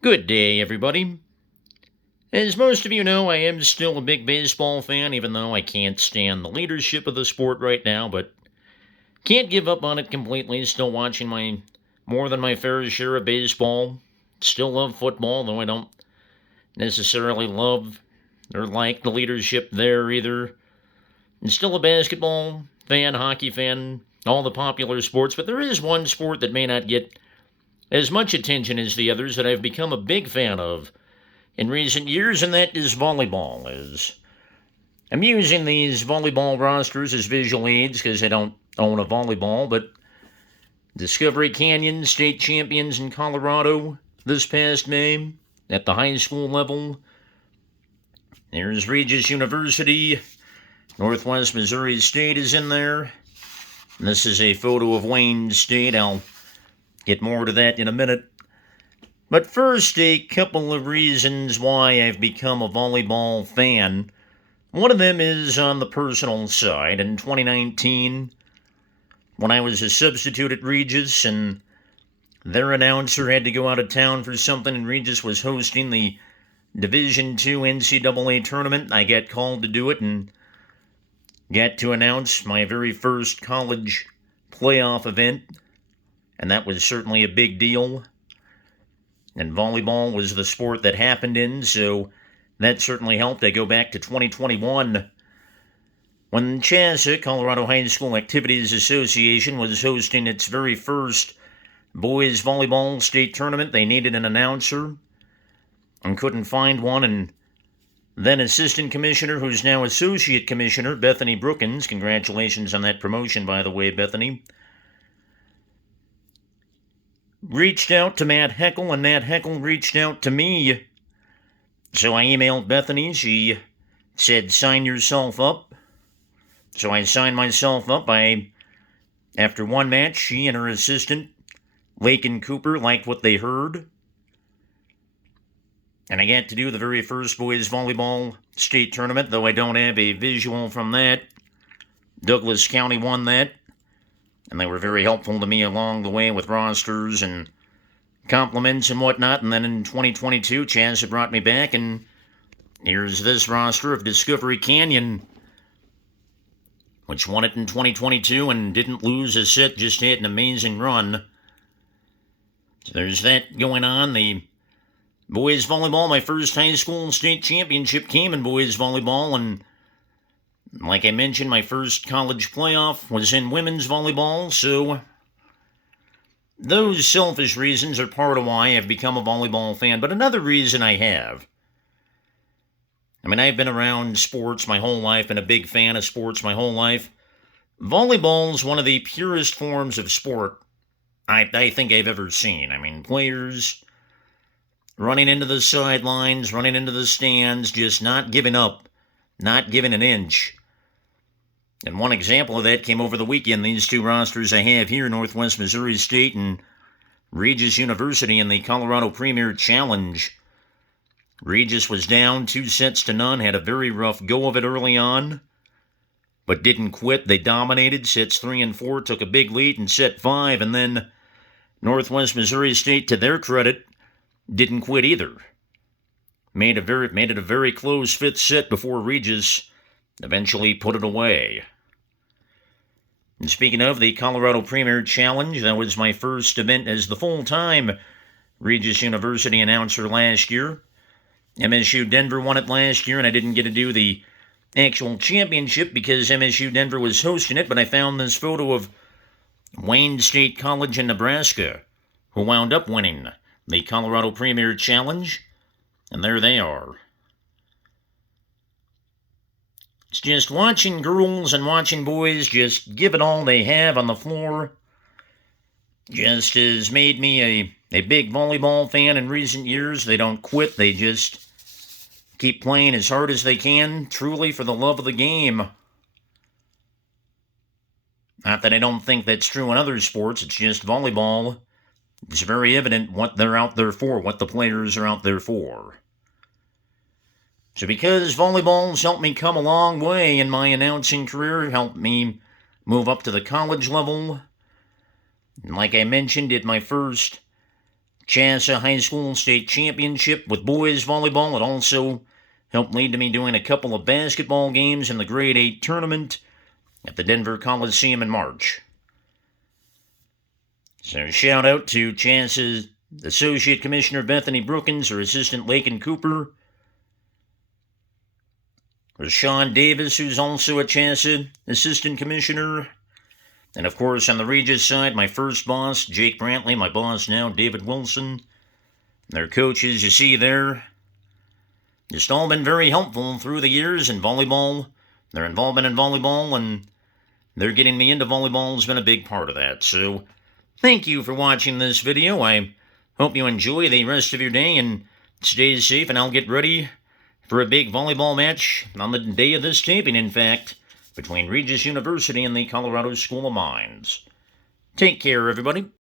Good day, everybody. As most of you know, I am still a big baseball fan, even though I can't stand the leadership of the sport right now, but can't give up on it completely. Still watching my more than my fair share of baseball. Still love football, though I don't necessarily love or like the leadership there either. And still a basketball fan, hockey fan, all the popular sports, but there is one sport that may not get as much attention as the others that I've become a big fan of in recent years, and that is volleyball. I'm using these volleyball rosters as visual aids because I don't own a volleyball, but Discovery Canyon state champions in Colorado this past May at the high school level. There's Regis University. Northwest Missouri State is in there. And this is a photo of Wayne State. I'll get more to that in a minute. But first, a couple of reasons why I've become a volleyball fan. One of them is on the personal side. In 2019, when I was a substitute at Regis and their announcer had to go out of town for something, and Regis was hosting the Division II NCAA tournament, I got called to do it and got to announce my very first college playoff event, and that was certainly a big deal. And volleyball was the sport that happened in, so that certainly helped. I go back to 2021 when CHASA, Colorado High School Activities Association, was hosting its very first boys volleyball state tournament. They needed an announcer and couldn't find one, and then assistant commissioner, who's now associate commissioner, Bethany Brookins, congratulations on that promotion, by the way, Bethany, reached out to Matt Heckel, and Matt Heckel reached out to me. So I emailed Bethany. She said, sign yourself up. So I signed myself up. After one match, she and her assistant, Lakin Cooper, liked what they heard. And I got to do the very first boys volleyball state tournament, though I don't have a visual from that. Douglas County won that. And they were very helpful to me along the way with rosters and compliments and whatnot. And then in 2022, Chaz had brought me back, and here's this roster of Discovery Canyon, which won it in 2022 and didn't lose a set, just had an amazing run. So there's that going on. The boys volleyball, my first high school state championship came in boys volleyball, and like I mentioned, my first college playoff was in women's volleyball, so those selfish reasons are part of why I've become a volleyball fan. But another reason I've been around sports my whole life, been a big fan of sports my whole life. Volleyball is one of the purest forms of sport I think I've ever seen. Players running into the sidelines, running into the stands, just not giving up, not giving an inch. And one example of that came over the weekend. These two rosters I have here, Northwest Missouri State and Regis University in the Colorado Premier Challenge. Regis was down 2-0, had a very rough go of it early on, but didn't quit. They dominated. Sets 3 and 4, took a big lead in set 5, and then Northwest Missouri State, to their credit, didn't quit either. Made it a very close fifth set before Regis eventually put it away. And speaking of the Colorado Premier Challenge, that was my first event as the full-time Regis University announcer last year. MSU Denver won it last year, and I didn't get to do the actual championship because MSU Denver was hosting it, but I found this photo of Wayne State College in Nebraska, who wound up winning the Colorado Premier Challenge, and there they are. It's just watching girls and watching boys just give it all they have on the floor. Just has made me a big volleyball fan in recent years. They don't quit. They just keep playing as hard as they can, truly for the love of the game. Not that I don't think that's true in other sports. It's just volleyball. It's very evident what they're out there for, what the players are out there for. So because volleyball's helped me come a long way in my announcing career, helped me move up to the college level, and like I mentioned, did my first Chassa High School state championship with boys volleyball. It also helped lead to me doing a couple of basketball games in the grade 8 tournament at the Denver Coliseum in March. So shout out to Chassa's Associate Commissioner Bethany Brookins, her Assistant Lakin Cooper, Rashawn Davis, who's also a Chassa Assistant Commissioner, and of course on the Regis side, my first boss, Jake Brantley, my boss now, David Wilson. Their coaches you see there, just all been very helpful through the years in volleyball. Their involvement in volleyball and their getting me into volleyball has been a big part of that. So thank you for watching this video. I hope you enjoy the rest of your day and stay safe, and I'll get ready for a big volleyball match on the day of this taping, in fact, between Regis University and the Colorado School of Mines. Take care, everybody.